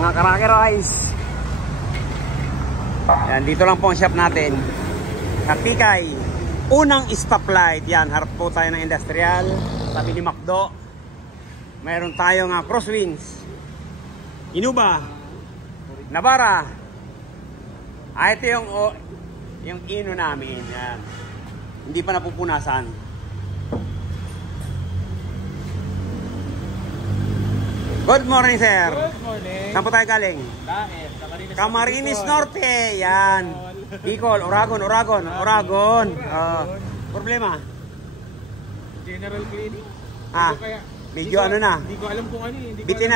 mga Cracker Rice. Yan, dito lang po ang shop natin. Kapikay. Unang stoplight. Yan, harap po tayo ng industrial. Tabi ni Macdo. Mayroon tayong crosswinds. Inuba. Navara. Ito yung ino namin. Yan. Hindi pa napupunasan. Good morning, sir. Good morning. Saan po tayo galing? Camarines Norte. Yan. Bicol, Oragon. Problema? General cleaning. Medyo ano na. Hindi ko alam kung ano.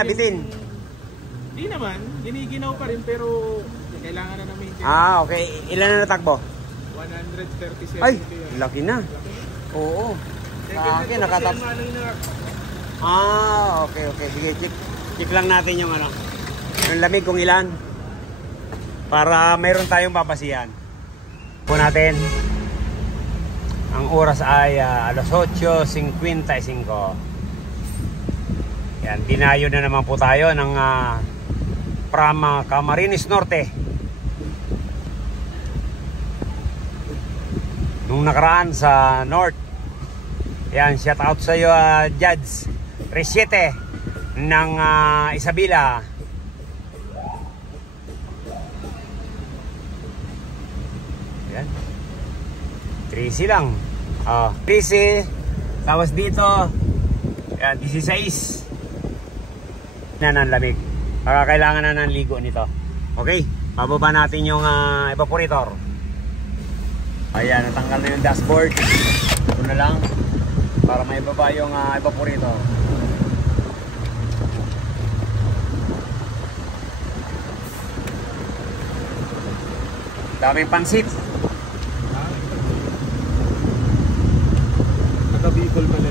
Bitin. Hindi naman. Giniginaw pa rin pero kailangan na namin. Okay. Ilan na natakbo? 137. Ay, laki na. Oo. Sa akin, nakatap. Okay. Sige, check lang natin yung ano. Yung lamig kung ilan. Para mayroon tayong babasihan. Po natin. Ang oras ay alas 8:55. Yan, dinayo na naman po tayo ng from Camarines Norte. Nung nakaraan sa North. Yan, shout out sa iyo, Judge Resiete ng Isabela. Yan. 13 lang. 13. Tapos dito, yan, 16. Na ng lamig. Kailangan na ng ligo nito. Okay, bababa natin yung evaporator. Ayan, natanggal na yung dashboard. Ito na lang para may baba yung evaporator. Daming pansit. Naka-Bicol pala.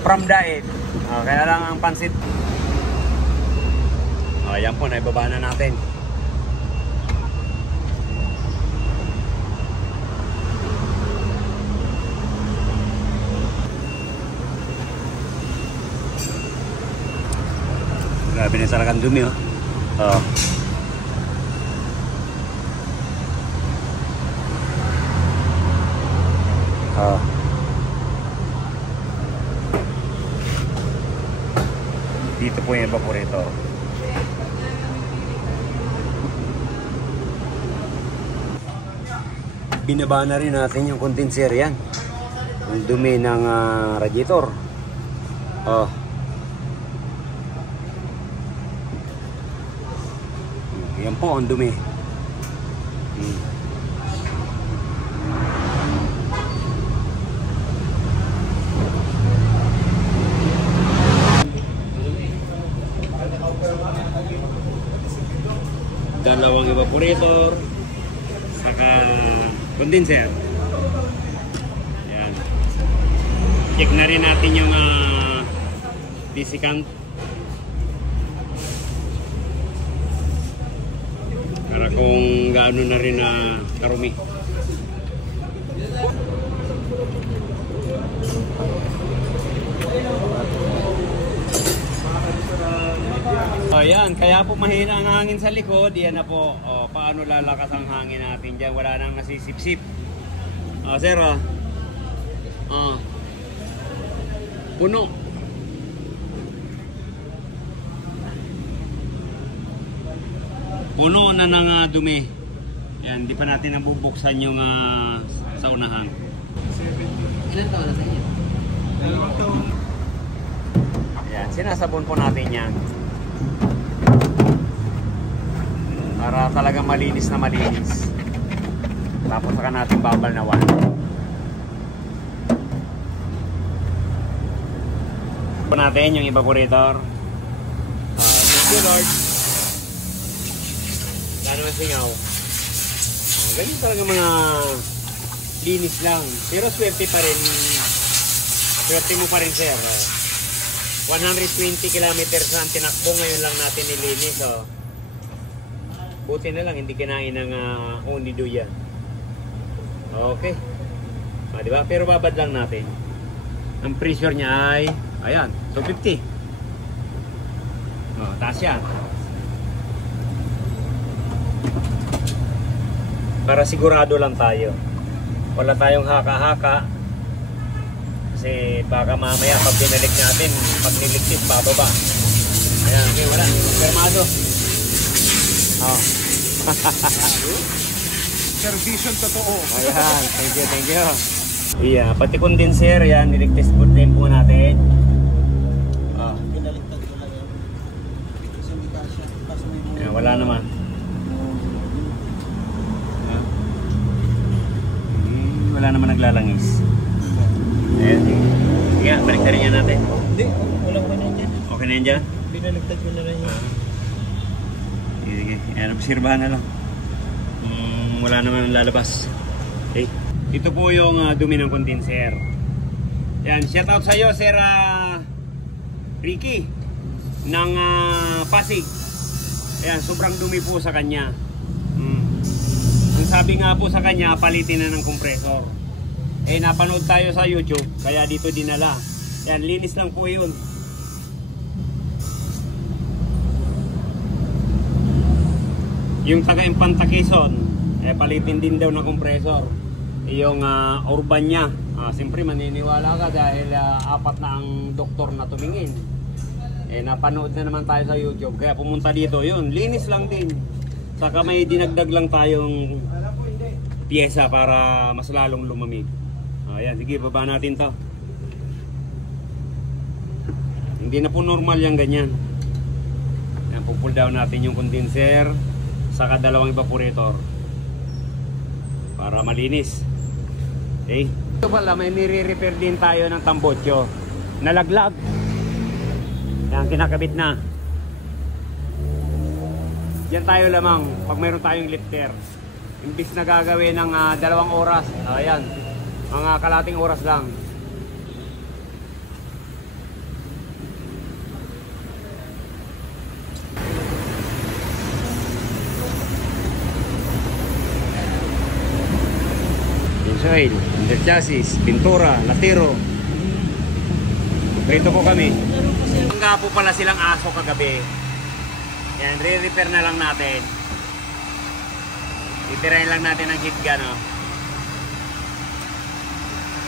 From Daet. Kaya lang ang pansit. Ayan po, naibaba na natin. Grabe na talagang dumi, oh. Dito po yung evaporator. Binaba na rin natin yung condenser yan. Ang dumi ng radiator. Yan po ang dumi. Dalawang evaporator saka condenser. Yan. Check na rin natin yung desiccant para kung gaano na rin karumi. Ayan, kaya po mahina ang hangin sa likod. Yan na po, paano lalakas ang hangin natin dyan. Wala nang nasisip-sip. Sir, puno. Puno na ng dumi. Yan, di pa natin nabubuksan yung sa unahan. Ilan taon na sa inyo? 2 taon. Ayan, sinasabon po natin yan. Para talagang malinis na malinis. Tapos saka natin babalnawan. Po natin yung evaporator. Thank you, Lord. Wala naman singaw. Ganyan talaga mga linis lang. Pero swerte pa rin. Swerte mo pa rin, sir. 120 kilometers ang tinakbo. Ngayon lang natin nilinis. Buti na lang hindi kinain ng Oniduya. Okay. Diba? Pero babad lang natin. Ang pressure niya ay ayan, 250. Oh, taas yan. Para sigurado lang tayo. Wala tayong haka-haka. Kasi baka mamaya pag binalik natin, pag niligpit, bababa. Ayan, okay, wala. Permado. Oh. Servisyon totoo. Ayan, thank you, thank you. Iya, pati condenser, yan, niligtest po din po natin. Oh. Pinaligtad ko lang yan. Kasi hindi ka siya. Kaso may mga... Ayan, wala naman. Wala naman naglalangis. Ayan, sige, balik na rin yan natin. Hindi, walang ko na yan dyan. Okay na yan dyan? Pinaligtad ko na rin yan. Sige, ayan, obserbahan na lang. Wala naman lalabas. Okay. Ito po yung dumi ng condenser. Yan, shout out sa iyo, Sir Ricky ng Pasig. Ayan, sobrang dumi po sa kanya. Ang sabi nga po sa kanya, palitin na ng compressor. Eh, napanood tayo sa YouTube, kaya dito dinala. Yan, linis lang po yun. Yung taga-Impanta Quezon, eh, palitin din daw ng compressor. Yung urban niya, siyempre maniniwala ka dahil apat na ang doktor na tumingin. Eh, napanood na naman tayo sa YouTube, kaya pumunta dito. Yun, linis lang din. Saka may dinagdag lang tayong pyesa para mas lalong lumamig. Ayan, sige, baba natin to. Hindi na po normal yung ganyan. Ayan, pull down natin yung condenser, saka dalawang evaporator para malinis. Okay. Ito pala, may nire-repair din tayo ng tambotso. Nalaglag. Yan, kinakabit na. Yan tayo lamang pag mayroon tayong lifter. Imbis na gagawin ng 2 oras. Ayan, mga kalating oras lang. Oil, under chassis, pintura, latiro. Dito po kami. Hangga po pala silang aso kagabi. Yan, re-repair na lang natin. Itirahin lang natin ang heat gun, oh.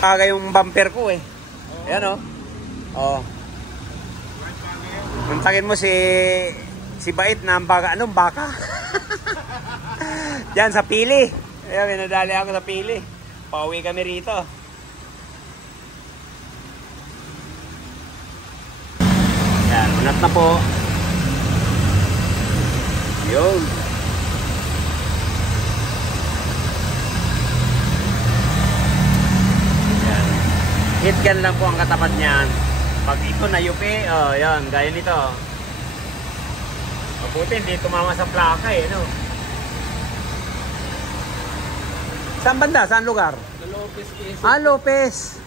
Paga yung bumper ko eh. Ayan, oh. Oh. Kuntangin mo si Bait na ang baga. Anong baka? Diyan sa pili. Ayan, minadali ako sa pili. Pauwi kami rito. Yan, unat na po. Yun. Yan. Heat gun lang po ang katapat niyan. Pag ito na yupi, oh, yan, gaya nito. Mabuti, hindi tumama sa plaka eh, no? Saan banda? Saan lugar? Sa Lopez, Quezon. Ah, Lopez.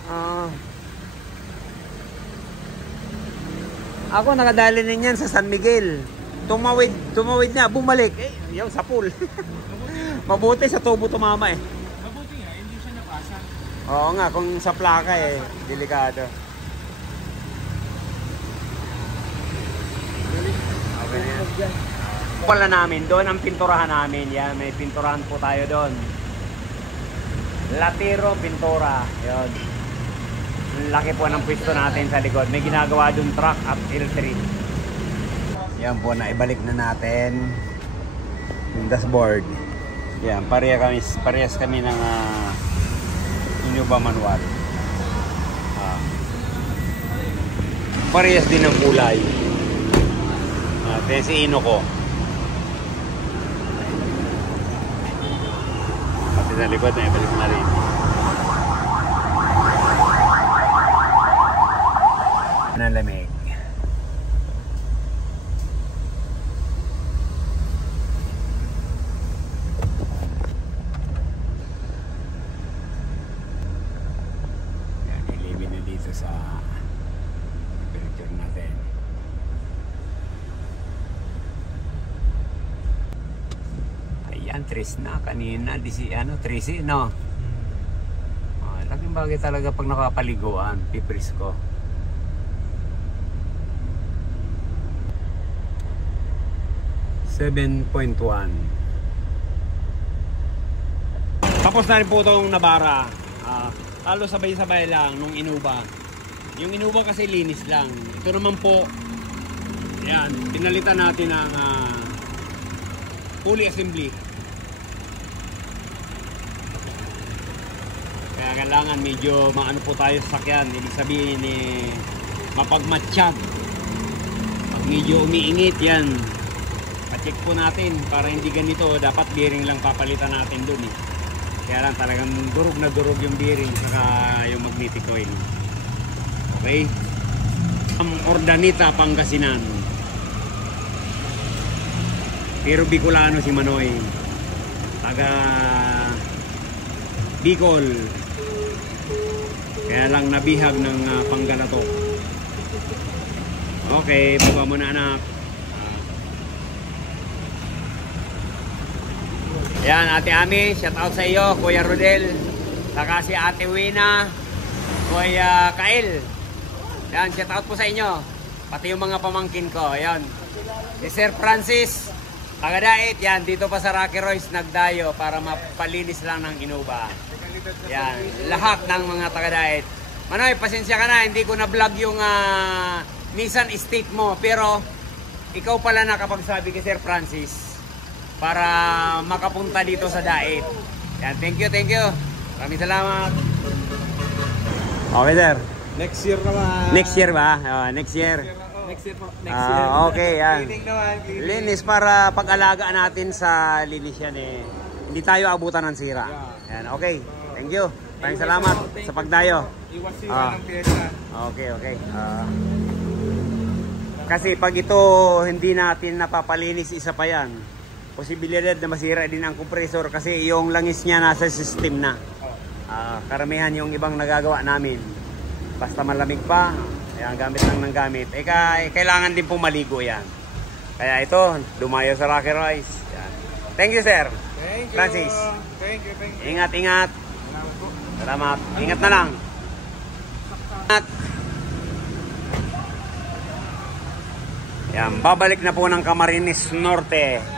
Ako nakadali din yan sa San Miguel. Tumawid na, bumalik. Eh, yung sa pool. Mabuti sa tubo tumama eh. Mabuti nga, hindi siya napasa. Oo nga, kung sa plaka eh, delikado. Okay na yan. Pala namin, doon ang pinturahan namin. Yan, may pinturahan po tayo doon. Latiro Pintura. Yun. Laki po ng pwesto natin sa likod. May ginagawa dun truck at L3. Yan po, naibalik na natin yung dashboard. Yan, parehas kami ng Innova manual. Parehas din ng kulay. Si Ino ko. Sa likod na ibalik na rin. Nalamig. Yan, ilibin na dito sa temperature natin. Ayan, 3 na kanina, 13, no? Laking bagay talaga pag nakapaliguan, pipris ko. 7.1. Tapos na rin po itong nabara. Halos sabay-sabay lang nung inuba. Yung inuba kasi linis lang. Ito naman po, yan, pinalitan natin ng pulley assembly. Kaya kailangan medyo maano po tayo sa sakyan. Ibig sabihin mapagmatsyag. Pag medyo umiingit yan, pa-check po natin para hindi ganito. Dapat bearing lang papalitan natin dun eh. Kaya lang talagang durog na durog yung bearing saka yung magnetic coil. Okay? Ang Ordaneta, Pangasinan. Pero Bicolano si Manoy. Taga Bicol. Kaya lang nabihag ng Panggalato. Okay, baba mo na anak. Yan, Ate Ami, shout out sa iyo, Kuya Rodel, saka si Ate Wina, Kuya Kael. Yan, shout out po sa inyo. Pati yung mga pamangkin ko, yan. Si Sir Francis, taga-Dait, yan, dito pa sa Rocky Royce nagdayo para mapalinis lang ng inuba. Yan, lahat ng mga taga-Dait. Manoy, pasensya ka na, hindi ko na-vlog yung Nissan Estate mo, pero ikaw pala nakapagsabi kay Sir Francis para makapunta dito sa Dait. Yan, thank you, thank you. Maraming salamat. Okay, sir. Next year naman. Next year ba? Next year. Next year po. Next year. Okay, yan. Cleaning naman. Cleaning. Linis para pag-alagaan natin sa linis yan eh. Hindi tayo abutan ng sira. Yan, okay. Thank you. Maraming salamat sa pagdayo. Iwas sira ng pyesa. Okay, okay. Kasi pag ito hindi natin napapalinis, isa pa yan. Posibilidad na masira din ang compressor kasi yung langis niya nasa system na. Karamihan yung ibang nagagawa namin. Basta malamig pa, ayan, gamit lang ng gamit. Kailangan din pong maligo yan. Kaya ito, dumayo sa Rocky Royce. Yan. Thank you, sir. Thank you. Francis. Thank you, thank you. Ingat, ingat. Salamat. Ingat na lang. Ingat. Yan, babalik na po ng Camarines Norte.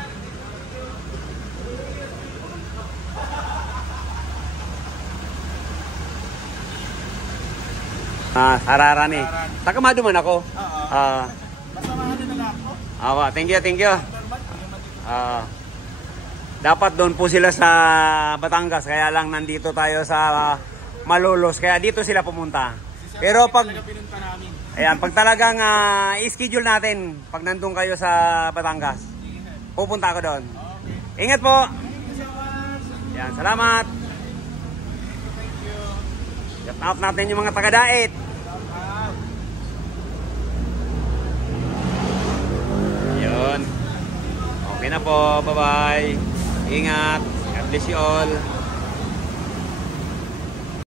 Hararani. Takamado man ako. Basta mahalin na ako. Thank you, thank you. Dapat doon po sila sa Batangas, kaya lang nandito tayo sa Malolos, kaya dito sila pumunta. Pero pag ayan, pag talagang i-schedule natin pag nandun kayo sa Batangas, pupunta ako doon. Ingat po. Yan, salamat. Shout out natin yung mga taga-Dait. Yun. Okay na po. Bye-bye. Ingat. God bless you all.